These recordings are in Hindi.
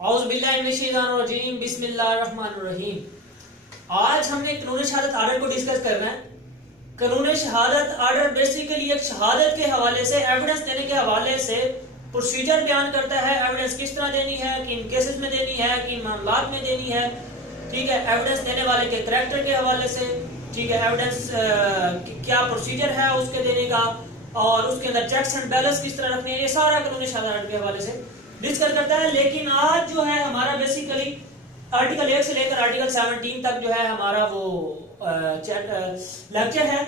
औज़ुबिल्लाहिमिनश्शैतानिर्रजीम बिस्मिल्लाहिर्रहमानिर्रहीम। आज हमने कानून शहादत आर्डर को डिस्कस करना है। कानून शहादत आर्डर बेसिकली एक शहादत के हवाले से, एविडेंस देने के हवाले से प्रोसीजर बयान करता है। एविडेंस किस तरह देनी है, किन केसेस में देनी है, किन मामलात में देनी है, ठीक है। एविडेंस देने वाले के करैक्टर के हवाले से, ठीक है। एविडेंस क्या प्रोसीजर है उसके देने का, और उसके अंदर चेक्स एंड बैलेंस किस तरह रखने हैं, ये सारा कानून शहादत आर्डर के हवाले से डिस्कस करता है। लेकिन आज जो है हमारा बेसिकली आर्टिकल 1 से लेकर आर्टिकल 17 तक जो है हमारा वो लेक्चर है।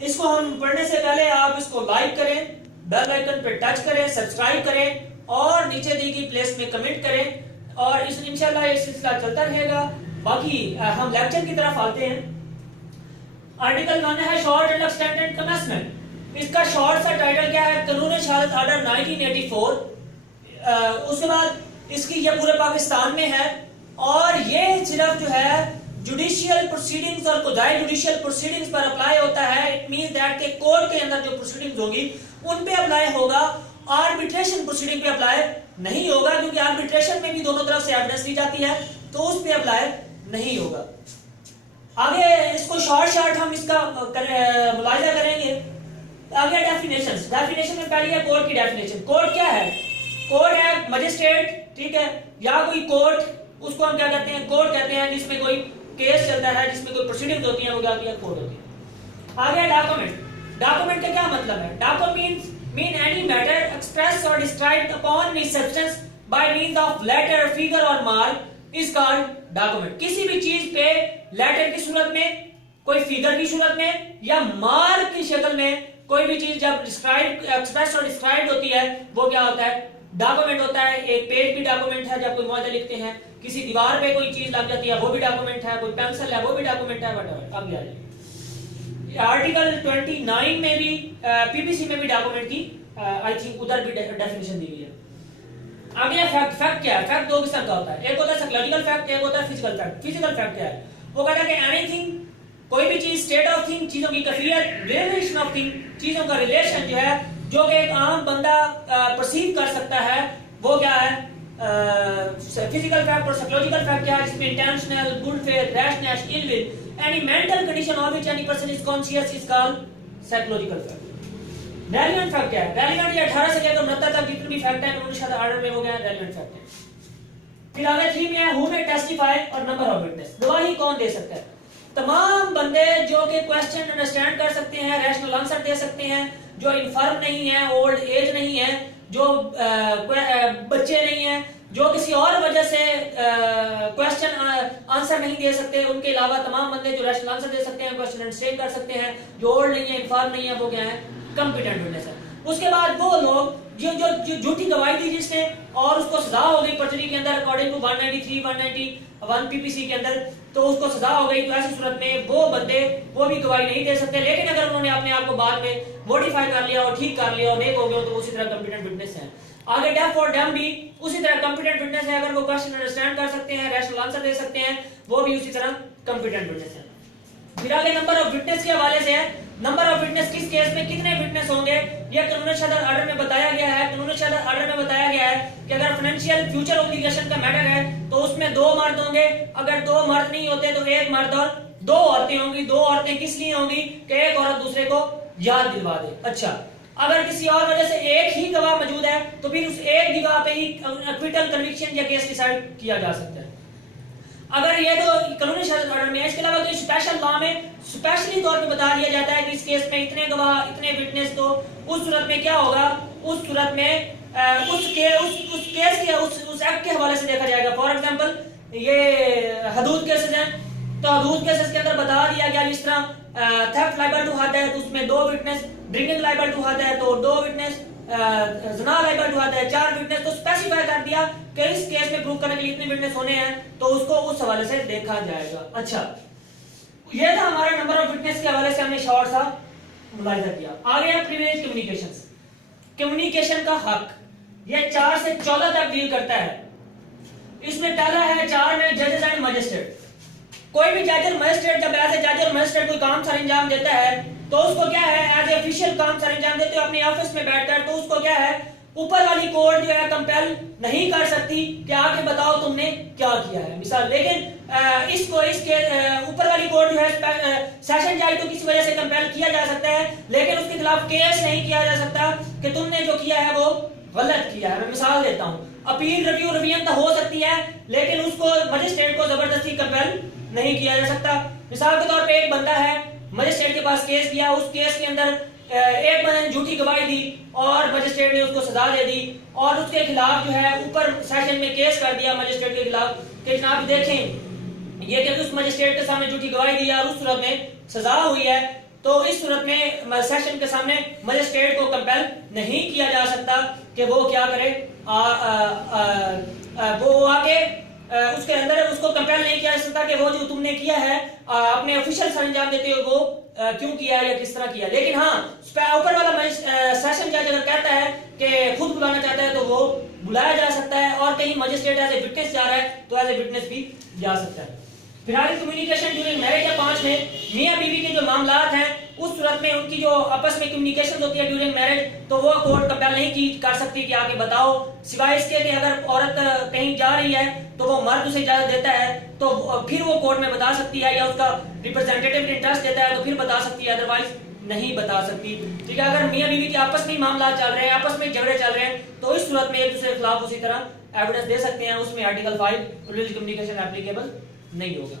इसको हम पढ़ने से पहले आप इसको लाइक करें, बेल आइकन पे टच करें, सब्सक्राइब करें और नीचे दी गई प्लेस में कमेंट करें, और इस इंशाल्लाह ये सिलसिला चलता रहेगा। बाकी हम लेक्चर की तरफ आते हैं। आर्टिकल 1 है शॉर्ट एंड एक्सटेंडेड कमेंसमेंट। इसका शॉर्ट सा टाइटल क्या है, कानून शहादत आर्डर 1984। उसके बाद इसकी ये पूरे पाकिस्तान में है, और ये सिर्फ जो है जुडिशियल प्रोसीडिंग्स और खुदाई जुडिशियल प्रोसीडिंग्स पर अप्लाई होता है। इट मींस दैट के कोर्ट के अंदर जो प्रोसीडिंग्स होगी उन पे अप्लाई होगा, आर्बिट्रेशन प्रोसीडिंग पे अप्लाई नहीं होगा, क्योंकि आर्बिट्रेशन में भी दोनों तरफ से एविडेंस ली जाती है, तो उस पे अप्लाई नहीं होगा। आगे इसको शॉर्ट हम इसका मुलाहिजा करेंगे। आगे डेफिनेशन में पहली है कोर्ट की डेफिनेशन। कोर्ट क्या है? कोर्ट है मजिस्ट्रेट, ठीक है, या कोई कोर्ट, उसको हम क्या कहते हैं, कोर्ट कहते हैं, जिसमें कोई केस चलता है, जिसमें कोई प्रोसीडिंग्स होती है, वो क्या होती है, कोर्ट होती है। आगे डॉक्यूमेंट। डॉक्यूमेंट का क्या मतलब है? Document mean any matter express or described upon in substance by means of letter, figure or mark is called document. किसी भी चीज पे लेटर की सूरत में, कोई फिगर की सूरत में, या मार्क की शक्ल में कोई भी चीज जब डिस्क्राइब, एक्सप्रेस और डिस्क्राइब्ड होती है, वो क्या होता है, डॉक्यूमेंट होता है। एक पेज भी डॉक्यूमेंट है, जब कोई मुआहदा लिखते हैं, किसी दीवार पे कोई चीज लग जाती है, वो भी डॉक्यूमेंट है, कोई पेंसिल है, वो भी डॉक्यूमेंट है, वट अब आर्टिकल 29 में भी पीपीसी में भी डॉक्यूमेंट की आई थिंक उधर भी डेफिनेशन दी हुई है। आगे फैक्ट। फैक्ट क्या है? फैक्ट दो किस्म का होता है, एक होता है साइकोलॉजिकल फैक्ट, एक होता है फिजिकल फैक्ट। फिजिकल फैक्ट क्या है? वो कहता है कि एनीथिंग, कोई भी चीज, स्टेट ऑफ थिंग, चीजों की कैफियत, रिलेशन ऑफ थिंग, चीजों का रिलेशन जो है, जो कि एक आम बंदा परसीव कर सकता है, वो क्या है, फिजिकल फैक्ट। और साइकोलॉजिकल फैक्ट क्या है? जिसमें intentional, good faith, rashness, ill will, any mental condition of which any person is conscious is called psychological fact. Relevant fact क्या है? रेलेवेंट ये 18 से लेकर 69 तक जितने भी फैक्ट है कानून शहादत आर्डर में, वो क्या है, रेलेवेंट फैक्ट है। फिर आगे 3 में है हु मे टेस्टिफाई और नंबर ऑफ विटनेस। गवाही कौन दे सकता है? तमाम बंदे जो कि क्वेश्चन अंडरस्टैंड कर सकते हैं, रैशनल आंसर दे सकते हैं, जो इनफर्म नहीं है, ओल्ड एज नहीं है, जो बच्चे नहीं है, जो किसी और वजह से क्वेश्चन आंसर नहीं दे सकते, उनके अलावा तमाम बंदे जो रैशनल आंसर दे सकते हैं, क्वेश्चन अंडरस्टैंड कर सकते हैं, जो ओल्ड नहीं है, इनफर्म नहीं है, वो क्या है, कॉम्पिटेंट विटनेस है। उसके बाद वो लोग जो झूठी गवाही दी जिसने, और उसको सजा हो गई पर्जरी के अंदर अकॉर्डिंग टू 193, 191 पीपीसी के अंदर, तो उसको सजा हो गई, तो ऐसी सूरत में वो बंदे वो भी गवाही नहीं दे सकते। लेकिन अगर उन्होंने अपने आप को बाद में मॉडिफाई कर लिया और ठीक कर लिया और नेक हो गए, तो उसी तरह कॉम्पिटेंट विटनेस है। आगे डेफ और डम भी उसी तरह कॉम्पिटेंट विटनेस है। अगर वो क्वेश्चन अंडरस्टैंड कर सकते हैं, रैशनल आंसर दे सकते हैं, वो भी उसी तरह कॉम्पिटेंट विटनेस है। फिर आगे नंबर ऑफ विटनेस के हवाले से है। नंबर ऑफ विटनेस, किस केस में कितने विटनेस होंगे, यह कानून शहादत आर्डर में बताया गया है। कानून शहादत आर्डर में बताया गया है कि अगर फाइनेंशियल फ्यूचर ऑब्लिगेशन का मैटर है, तो उसमें 2 मर्द होंगे। अगर 2 मर्द नहीं होते, तो 1 मर्द और 2 औरतें होंगी। 2 औरतें किस लिए होंगी कि एक औरत दूसरे को याद दिलवा दे। अच्छा, अगर किसी और वजह से एक ही गवाह मौजूद है, तो फिर उस एक गवाह पे ही एक्विटल, कन्विक्शन या केस डिसाइड किया जा सकता है। अगर ये तो कानूनी शहादत आर्डर में है। इसके अलावा कोई स्पेशल लॉ में स्पेशली तौर पे बता दिया जाता है कि इस केस में इतने गवाह, इतने विटनेस, तो उस सूरत में क्या होगा, उस सूरत में उस केस के उस एक्ट के हवाले से देखा जाएगा। फॉर एग्जांपल ये हदूद केसेस हैं, तो हदूद केसेस के अंदर बता दिया गया, जिस तरह थेफ्ट लायबल टू हद है, तो उसमें 2 विटनेस, ड्रिंकिंग लायबल टू हद है तो 2 विटनेस, ज़िना लायबल टू हद है 4 विटनेस। तो स्पेसिफाई कर दिया कि इस केस में प्रूव करने के लिए इतने विटनेस होने हैं, तो उसको उस हवाले से देखा जाएगा। अच्छा, ये था हमारा नंबर ऑफ विटनेस के हवाले से हमने शॉर्ट सा मुलाहिजा किया। आगे है प्रिविलेज कम्युनिकेशंस। कम्युनिकेशन का हक, ये 4 से 14 तक डील करता है। इसमें पहला है 4 में जजेस एंड मजिस्ट्रेट। कोई भी जज और मजिस्ट्रेट जब एज ए जज और मजिस्ट्रेट कोई काम सर अंजाम देता है, तो उसको क्या है, एज ए ऑफिशियल काम सर अंजाम देते हो अपने ऑफिस में बैठकर, तो उसको क्या है, ऊपर वाली कोर्ट जो है कंपेल नहीं कर सकती कि आके बताओ तुमने क्या किया है मिसाल। लेकिन इसको इसके ऊपर वाली कोर्ट जो है सेशन जज तो किसी वजह से कंपेल किया जा सकता है, लेकिन उसके खिलाफ केस नहीं किया जा सकता कि तुमने जो किया है वो गलत किया है। मैं मिसाल देता हूं, अपील रिव्यू रिवीजन तो हो सकती है, लेकिन उसको मजिस्ट्रेट को जबरदस्ती कंपेल नहीं किया जा सकता। मिसाल के तौर पे एक बंदा है, मजिस्ट्रेट के पास केस दिया, उस केस के अंदर एक बंदे ने झूठी गवाही दी और मजिस्ट्रेट ने उसको सजा दे दी और उसके खिलाफ जो है ऊपर सेशन में केस कर दिया मजिस्ट्रेट के खिलाफ कि जनाब देखें ये कि उस मजिस्ट्रेट के सामने झूठी गवाही दी और उस सूरत में सजा हुई है, तो इस सूरत में सेशन के सामने मजिस्ट्रेट को कंपेल नहीं किया जा सकता कि वो क्या करे, वो आके उसके अंदर उसको कंपेल नहीं किया जा सकता कि वो जो तुमने किया है अपने ऑफिशियल सरंजाम देते हुए वो क्यों किया या किस तरह किया। लेकिन हाँ, ऊपर वाला सेशन जज अगर कहता है कि खुद बुलाना चाहता है तो वो बुलाया जा सकता है, और कहीं मजिस्ट्रेट एज ए विटनेस जा रहा है तो एज ए विटनेस भी जा सकता है। फिर आगे कम्युनिकेशन ड्यूरिंग मैरिज या 5 में मियां बीवी के जो मामलात हैं उस सूरत में उनकी जो आपस में कम्युनिकेशन होती है ड्यूरिंग मैरिज, तो वो कोर्ट कंपेल नहीं कर सकती कि आके बताओ, सिवाय इसके कि अगर औरत कहीं जा रही है तो वो मर्द उसे इजाजत देता है तो फिर वो कोर्ट में बता सकती है, या उसका रिप्रेजेंटेटिव इंटरेस्ट देता है तो फिर बता सकती है, अदरवाइज नहीं बता सकती। ठीक है, अगर मियां बीवी के आपस में मामला चल रहे हैं, आपस में झगड़े चल रहे हैं, तो इस सूरत में एक दूसरे के खिलाफ उसी तरह एविडेंस दे सकते हैं, उसमें आर्टिकल 5 रिलीजियस कम्युनिकेशन एप्लीकेबल नहीं होगा।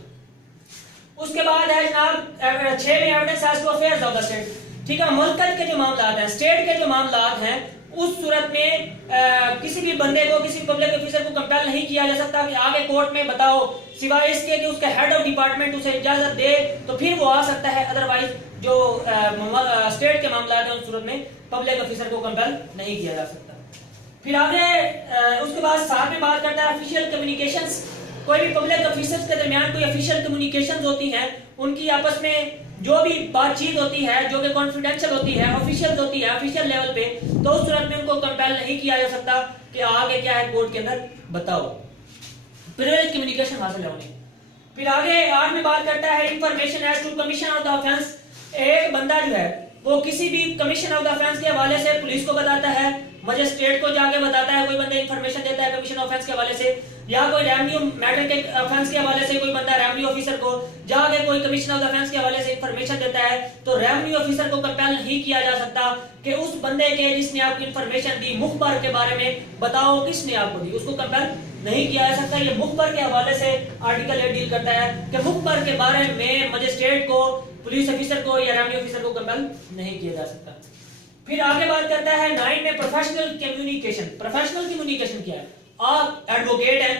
उसके बाद है जनाब 6 में evidence as to affairs of the state. ठीक है, मुल्क के जो मामलात हैं, स्टेट के जो मामलात हैं, उस सूरत में किसी भी बंदे को, किसी पब्लिक ऑफिसर को कंपेल नहीं किया जा सकता कि आगे कोर्ट में बताओ, सिवाय इसके कि उसका हेड ऑफ डिपार्टमेंट उसे इजाजत दे तो फिर वो आ सकता है, अदरवाइज जो स्टेट के मामलात हैं उस सूरत में पब्लिक ऑफिसर को कंपेल नहीं किया जा सकता। फिर आगे उसके बाद 7 में बात करता है ऑफिशियल कम्युनिकेशंस। कोई भी पब्लिक ऑफिसर्स के दरमियान कोई ऑफिशियल कम्युनिकेशंस होती हैं, उनकी आपस में जो भी बातचीत होती है जो कि कॉन्फिडेंशियल होती है, ऑफिशियल होती है, ऑफिशियल लेवल पे, तो उस सूरत में उनको कंपेल नहीं किया जा सकता कि आगे क्या है कोर्ट के अंदर बताओ, प्रिविलेज कम्युनिकेशन हासिल है उन्हें। फिर आगे 8 में बात करता है information as to commission of the offence. एक बंदा जो है वो किसी भी कमीशन ऑफ द ऑफेंस के हवाले से पुलिस को बताता है, मजिस्ट्रेट को जाके बताता है, कोई बंदा इंफॉर्मेशन देता है कमीशन ऑफेंस के हवाले से, या कोई रेवेन्यू मैटर के ऑफेंस के हवाले से कोई बंदा रेवेन्यू ऑफिसर को जाके कोई कमीशन ऑफ ऑफेंस के हवाले से इंफॉर्मेशन देता है, तो रेवेन्यू ऑफिसर को कंपेल नहीं किया जा सकता कि उस बंदे के जिसने आपको इंफॉर्मेशन दी मुखबर के बारे में बताओ किसने आपको दी, उसको कंपेल नहीं किया जा सकता। ये मुखबर के हवाले से आर्टिकल 8 डील करता है कि मुखबर के बारे में मजिस्ट्रेट को, पुलिस ऑफिसर को या रेवेन्यू ऑफिसर को कंपेल नहीं किया जा सकता। फिर आगे बात करता है 9 में प्रोफेशनल कम्युनिकेशन। प्रोफेशनल कम्युनिकेशन क्या है? आप एडवोकेट हैं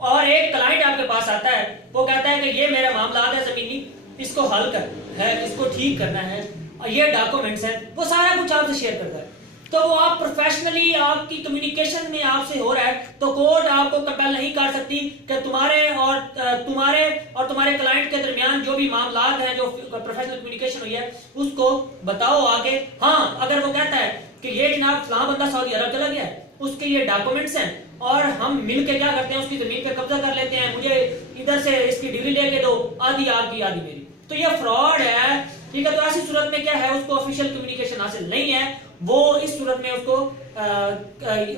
और एक क्लाइंट आपके पास आता है, वो कहता है कि ये मेरा मामला है जमीनी, इसको हल कर है, इसको ठीक करना है, और ये डॉक्यूमेंट्स हैं, वो सारा कुछ आपसे शेयर करता है, तो वो आप प्रोफेशनली आपकी कम्युनिकेशन में आपसे हो रहा है, तो कोर्ट आपको कंपेल नहीं कर सकती कि तुम्हारे और तुम्हारे क्लाइंट के दरमियान जो भी मामलात हैं, जो प्रोफेशनल कम्युनिकेशन हुई है, उसको बताओ आगे। हाँ, अगर वो कहता है कि ये जनाब फलां बंदा सऊदी अरब चला गया है, उसके ये डॉक्यूमेंट्स हैं और हम मिलके क्या करते हैं, उसकी जमीन पे कब्जा कर लेते हैं, मुझे इधर से इसकी डिग्री लेके दो, आधी आपकी आधी मेरी, तो ये फ्रॉड है। ठीक है, तो ऐसी सूरत में क्या है, उसको ऑफिशियल कम्युनिकेशन हासिल नहीं है, वो इस सूरत में उसको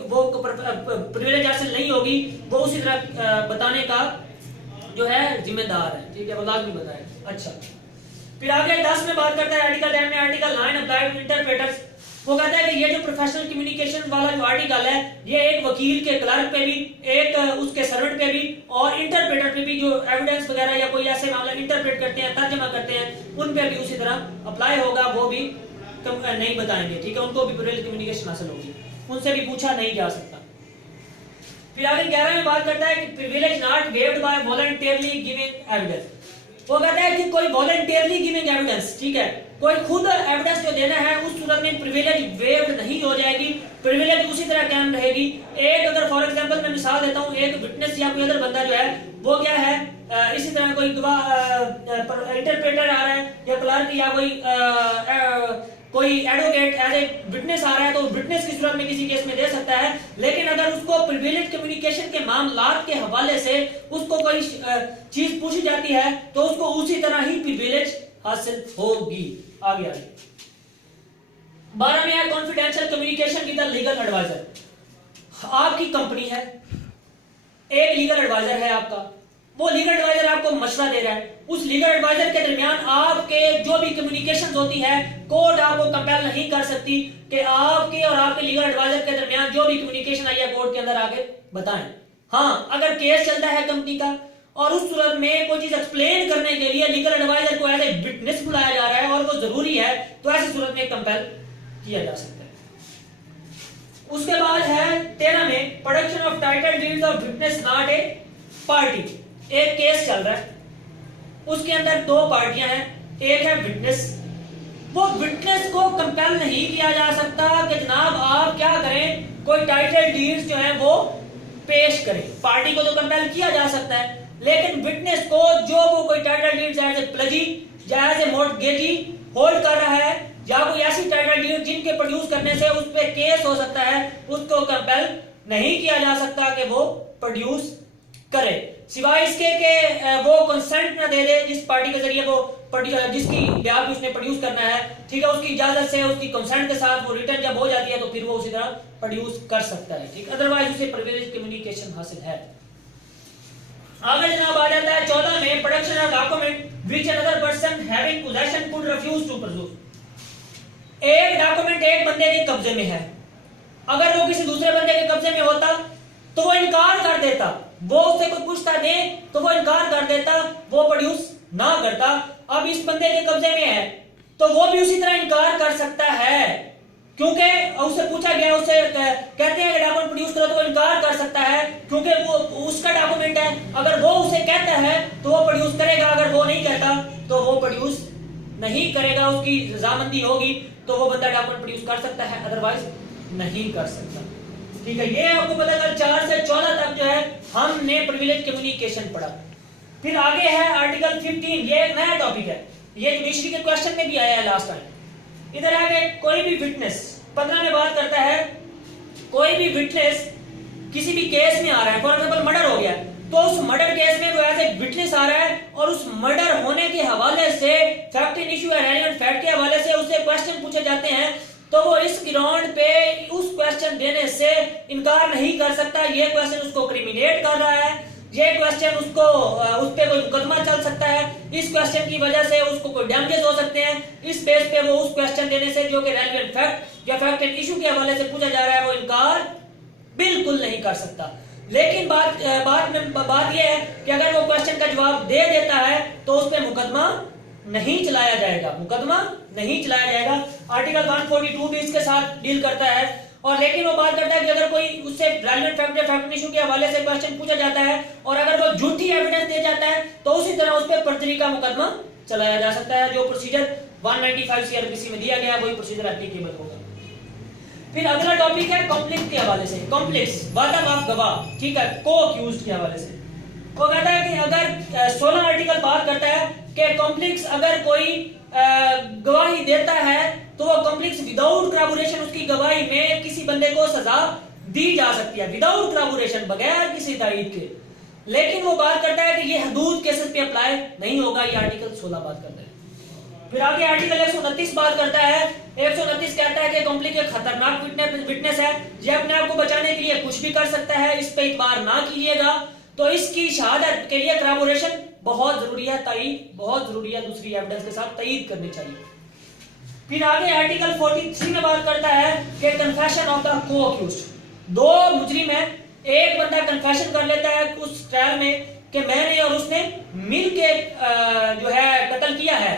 वो प्रिविलेज हासिल नहीं होगी, वो उसी तरह बताने का जो है जिम्मेदार है। ठीक है, वो लाजमी बताए। अच्छा, फिर आगे 10 में बात करता है आर्टिकल 10 में आर्टिकल 9 अप्लाई टू इंटरप्रेटर्स। वो कहता है कि ये जो प्रोफेशनल कम्युनिकेशन वाला जो आर्टिकल है, ये एक वकील के क्लर्क पे भी, एक उसके सर्वेंट पे भी और इंटरप्रेटर पे भी, जो एविडेंस वगैरह या कोई ऐसे मामला इंटरप्रेट करते हैं, तर्जमा करते हैं, उन पे भी उसी तरह अप्लाई होगा, वो भी नहीं बताएंगे। ठीक है, उनको भी प्रिविलेज कम्युनिकेशन हासिल होगी, उनसे भी पूछा नहीं जा सकता। फिर आगे 11 में बात करता है कि privilege not waived by voluntarily giving evidence. वो कहता है कि कोई वॉलंटियरली गिविंग एविडेंस, ठीक है, कोई खुद एविडेंस जो देना है, उस सूरत में प्रिविलेज वेव्ड नहीं हो जाएगी, प्रिविलेज उसी तरह कायम रहेगी। एक अगर फॉर एग्जांपल मैं मिसाल देता हूं, एक विटनेस या कोई अदर बंदा जो है वो क्या है, इसी तरह कोई गवाह इंटरप्रेटर आ रहा है या क्लर्क या कोई एडवोकेट एज ए विटनेस आ रहा है, तो विटनेस की सूरत में किसी केस में दे सकता है, लेकिन अगर उसको प्रिविलेज कम्युनिकेशन के मामलात के हवाले से उसको कोई चीज पूछी जाती है तो उसको उसी तरह ही प्रिविलेज हासिल होगी। आगे 12 में है confidential communication with the legal adviser. आपकी कंपनी है, एक लीगल एडवाइजर है आपका, वो लीगल एडवाइजर आपको मशवरा दे रहा है, उस लीगल एडवाइजर के दरमियान आपके जो भी कम्युनिकेशन होती है, कोर्ट आपको कंपेल नहीं कर सकती कि आपके और आपके लीगल एडवाइजर के दरमियान जो भी कम्युनिकेशन आई है कोर्ट के अंदर आगे बताएं। हाँ, अगर केस चलता है कंपनी का और उस सूरत में कोई चीज एक्सप्लेन करने के लिए लीगल एडवाइजर को एज ए विटनेस बुलाया जा रहा है और वो जरूरी है, तो ऐसी सूरत में कंपेल किया जा सकता है। उसके बाद है 13 में production of title deeds of witness not a party. एक केस चल रहा है, उसके अंदर दो पार्टियां हैं, एक है विटनेस। वो विटनेस को कंपेल नहीं किया जा सकता कि जनाब आप क्या करें, कोई टाइटल डीड्स जो है वो पेश करें। पार्टी को तो कंपेल किया जा सकता है, लेकिन विटनेस को जो वो कोई टाइटल डीड्स एज ए प्लजी या एज ए मॉर्टगेजी होल्ड कर रहा है, या कोई ऐसी टाइटल डीड जिनके प्रोड्यूस करने से उस पे केस हो सकता है, उसको कंपेल नहीं किया जा सकता कि वो प्रोड्यूस करे, सिवाय इसके कि वो कंसेंट ना दे दे जिस पार्टी के जरिए वो जिसकी बिहाफ पे उसने प्रोड्यूस करना है, ठीक है, उसकी इजाजत से, उसकी कंसेंट के साथ वो रिटर्न जब हो जाती है तो फिर वो उसी तरह प्रोड्यूस कर सकता है, ठीक, अदरवाइज उसे प्रिविलेज कम्युनिकेशन हासिल है। आगे जनाब आ जाता है 14 में production of document which another person having possession could refuse to produce. एक डॉक्यूमेंट एक बंदे के कब्जे में है, अगर वो किसी दूसरे बंदे के कब्जे में होता तो वो इनकार कर देता, वो उससे कोई पूछता दे तो वो इनकार कर देता, वो प्रोड्यूस ना करता। अब इस बंदे के कब्जे में है तो वो भी उसी तरह इनकार कर सकता है, क्योंकि उससे पूछा गया, उससे कहते हैं कि डॉक्यूमेंट प्रोड्यूस करो तो वो इनकार कर सकता है, क्योंकि वो उसका डॉक्यूमेंट है। अगर वो उसे कहता है तो वो प्रोड्यूस करेगा, अगर वो नहीं कहता तो वो प्रोड्यूस नहीं करेगा, उसकी रजामंदी होगी तो वो बंदा डॉक्यूमेंट प्रोड्यूस कर सकता है, अदरवाइज नहीं कर सकता, ठीक है। ये आपको पता चल 4 से 14 तक जो है हमने प्रिविलेज कम्युनिकेशन पढ़ा। फिर आगे है आर्टिकल 15, ये एक नया टॉपिक है, ये जुडिशरी के क्वेश्चन में भी आया है लास्ट टाइम। इधर आगे कोई भी विटनेस 15 में बात करता है, कोई भी विटनेस किसी भी केस में आ रहा है, फॉर एग्जांपल मर्डर हो गया, तो उस मर्डर केस में वो एज ए विटनेस आ रहा है और उस मर्डर होने के हवाले से, फैक्ट इन इशू या रेलेवेंट फैक्ट के हवाले से उससे क्वेश्चन पूछे जाते हैं, तो वो इस ग्राउंड पे उस क्वेश्चन देने से इनकार नहीं कर सकता। ये क्वेश्चन उसको क्रिमिनेट कर रहा है, ये क्वेश्चन उसको उस पे कोई मुकदमा चल सकता है, इस क्वेश्चन की वजह से उसको कोई डैमेजेस हो सकते हैं, इस बेस पे वो उस क्वेश्चन देने से जो कि रेलेवेंट फैक्ट या फैक्ट इन इशू के हवाले से पूछा जा रहा है वो इनकार बिल्कुल नहीं कर सकता। लेकिन बात यह है कि अगर वो क्वेश्चन का जवाब दे देता है तो उस पे मुकदमा नहीं चलाया जाएगा, मुकदमा नहीं चलाया जाएगा। आर्टिकल 142 भी इसके साथ डील करता है। और लेकिन वो बात करता है कि अगर कोई उससे रेलेवेंट फैक्ट या फैक्ट इशू के हवाले से क्वेश्चन पूछा जाता है और अगर वो झूठी एविडेंस दे जाता है तो उसी तरह उस पर पर्जरी का मुकदमा चलाया जा सकता है। जो प्रोसीजर 195 सीआरपीसी में दिया गया है वही प्रोसीजर एप्लीकेबल होगा। फिर अगला टॉपिक है कॉम्प्लेक्स के हवाले से, कॉम्प्लेक्स वादा माफ गवाह, ठीक है, को अक्यूज्ड के हवाले से। वो कहता है कि अगर 16 आर्टिकल बात करता है कि कॉम्प्लेक्स अगर कोई गवाही देता है तो वो कॉम्प्लेक्स विदाउट क्रॉबोरेशन उसकी गवाही में किसी बंदे को सजा दी जा सकती है, विदाउट क्रॉबोरेशन, बगैर किसी तारीख के। लेकिन वो बात करता है कि ये हदूद केसेस पे अप्लाई नहीं होगा, ये आर्टिकल 16 बात करता है। फिर आगे आर्टिकल 129 बात करता है। 129 कहता है कि कॉम्प्लेक्स एक खतरनाक विटनेस है, ये अपने आप को बचाने के लिए कुछ भी कर सकता है, इस पे इतबार ना कीजिएगा। तो इसकी शहादत के लिए क्रॉबोरेशन बहुत जरूरी है, तईद बहुत जरूरी है, दूसरी एविडेंस के साथ तईद करनी चाहिए। फिर आगे आर्टिकल 43 में बात करता है कि कन्फेशन ऑफ द को अक्यूज्ड। दो मुजरिम है, एक बंदा कन्फेशन कर लेता है उस ट्रायल में कि मैंने और उसने मिलके जो है कत्ल किया है,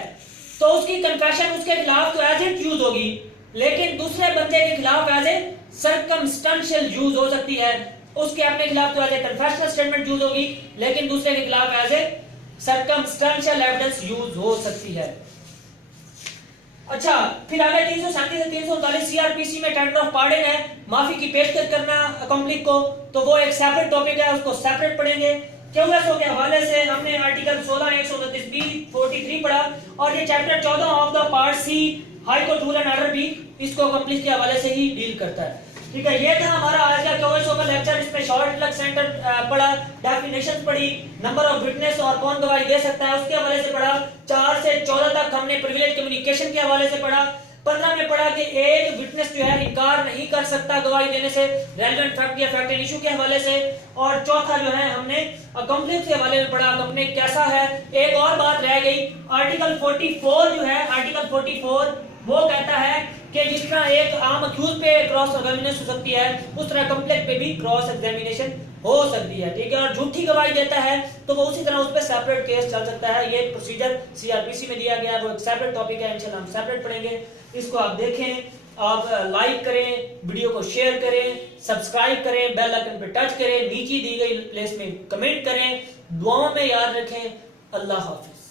तो उसकी कन्फेशन उसके खिलाफ तो एज इट यूज होगी, लेकिन दूसरे बंदे के खिलाफ एज ए सर्कमस्टेंशियल यूज हो सकती है। उसके अपने खिलाफ तो as a confessional statement use होगी, लेकिन दूसरे के खिलाफ as a circumstantial evidence use हो सकती है। अच्छा, फिर आगे 337 से 339 सीआरपीसी में टेंडर ऑफ पार्डन है, माफी की पेशकश करना कॉम्प्लिक को, तो वो एक सेपरेट टॉपिक है, उसको सेपरेट पढ़ेंगे। क्यूएसओ के हवाले से हमने आर्टिकल 16 129 बी 43 पढ़ा, और ये chapter 14 of the part C High Court rule and order भी इसको कॉम्प्लिक के हवाले से ही डील करता है, ठीक है। ये था हमारा आज का क्यूएसओ का लेक्चर। इसमें शॉर्ट लक सेंटर पढ़ा, डेफिनेशन पढ़ी, नंबर ऑफ विटनेस और कौन गवाही दे सकता है उसके हवाले से पढ़ा। 4 से 14 तक हमने प्रिविलेज कम्युनिकेशन के हवाले से पढ़ा। 15 में पढ़ा कि एक विटनेस जो है इनकार नहीं कर सकता गवाही देने से रेलेवेंट फैक्ट या फैक्ट एंड इशू के हवाले से। और चौथा जो है हमने अकम्पलिस के हवाले में पढ़ा, अकम्पनी कैसा है। एक और बात रह गई, आर्टिकल 44 जो है, आर्टिकल 44 वो कहता है कि जिस तरह एक आम अक्यूज पे क्रॉस एग्जामिनेशन हो सकती है, उस तरह कंप्लेंट पे भी क्रॉस एग्जामिनेशन हो सकती है, ठीक है। और झूठी गवाही देता है तो वो उसी तरह उस पर सेपरेट केस चल सकता है। ये प्रोसीजर सीआरपीसी में दिया गया है, वो एक सेपरेट टॉपिक है, इंशाल्लाह हम सेपरेट पढ़ेंगे। इसको आप देखें, आप लाइक करें, वीडियो को शेयर करें, सब्सक्राइब करें, बेल आइकन पे टच करें, नीचे दी गई प्लेस में कमेंट करें, दुआओं में याद रखें। अल्लाह हाफिज।